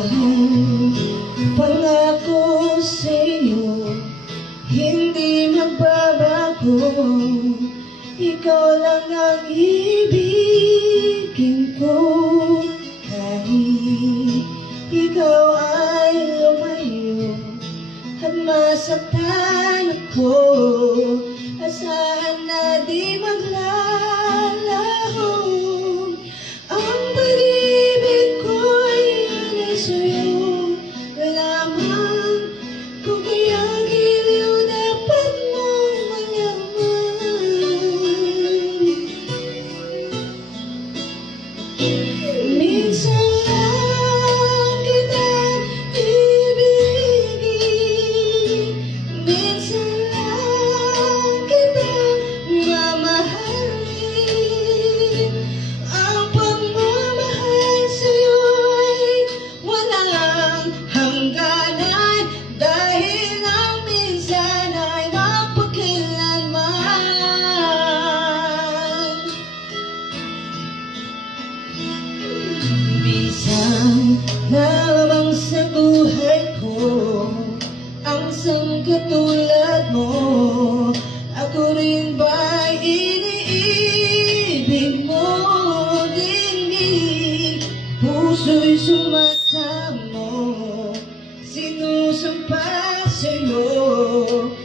Ang pangako sa'yo hindi magbabago. Ikaw lang ang ibigin ko. Kahit ikaw ay lumayo at masaktan ako, asahan na di maglalaho. Ang pag-ibig ko'y alay sa'yo lamang. Kung kaya giliw dapat mong malaman. Minsan lang kita ibigin, minsan lang kita mamahalin. Ang pagmamahal sa'yo ay walang hangganan, dahil ang minsan ay mapagkailanman. Minsan lamang sa buhay ko ang isang katulad mo. Ako rin ba'y iniibig mo? Dinig, puso'y sumasamo, sinusumpa sa'yo.